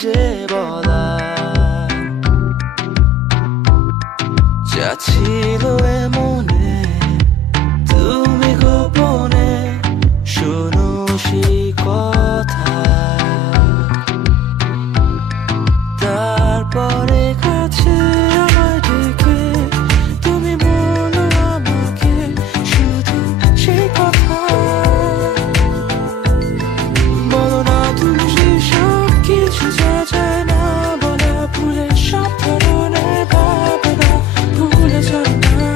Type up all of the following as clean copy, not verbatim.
যে বলা যা ছিল মনে তুমি গোপনে শোনো সেই কথা তারপরে কাছে আমায় ডেকে তুমি বলো আমাকে শুধু সেই কথা বলো না তুমি সেসব কিছু যা যায় না বলা ভুলে সব ধরনের ভাবনা ভুলে যাও না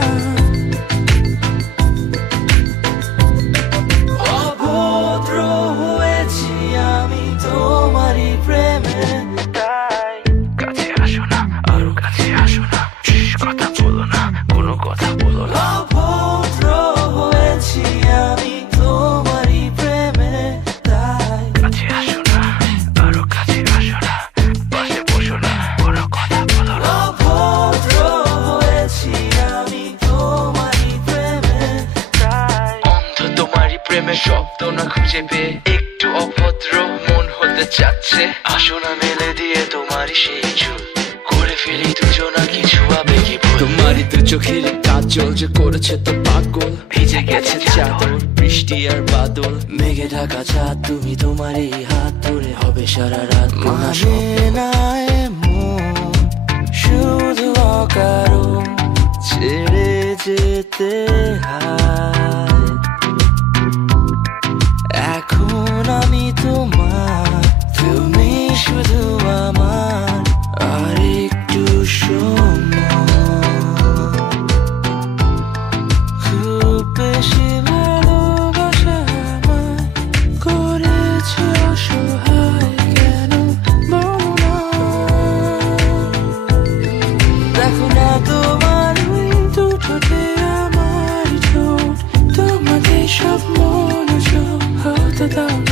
অভদ্র হয়েছি আমি তোমারই প্রেমে তাই কাছে আসো না আরো কাছে আসো না কথা বলো না কোনো কথা বলো না অভদ্র হয়েছি আমি তোমারই প্রেমে তাই কাছে আসো না আরো কাছে আসো না পাশে বসো না কোনো কথা বলো না অভদ্র হয়েছি আমি তোমারই প্রেমে তাই অন্ধ তোমারই প্রেমে শব্দ না খুঁজে পেয়ে একটু অভদ্র মন হতে চাচ্ছে আসো না মেলে দিয়ে তোমারই সেই চুল করে ফেলি দুজনা কিছু আবেগী ভুল তোমারই দু চোখের কাজল যে করেছে তো পাগল ভিজে গেছে চাদর বৃষ্টি আর বাদল মেঘে ঢাকা চাঁদ তুমি তোমারই হাত ধরে হবে সারা রাত মানে না এমন শুধু অকারণ ছেড়ে যেতে হয় এখন আমি তোমার তুমি শুধু আমার আর একটু খুব বেশি ভালোবাসা আমায় করেছে অসহায় কেন বলো না দেখো না তোমার ওই দুটোতে আমার ঠোঁট তোমাকে সব মনোযোগ হতে দাও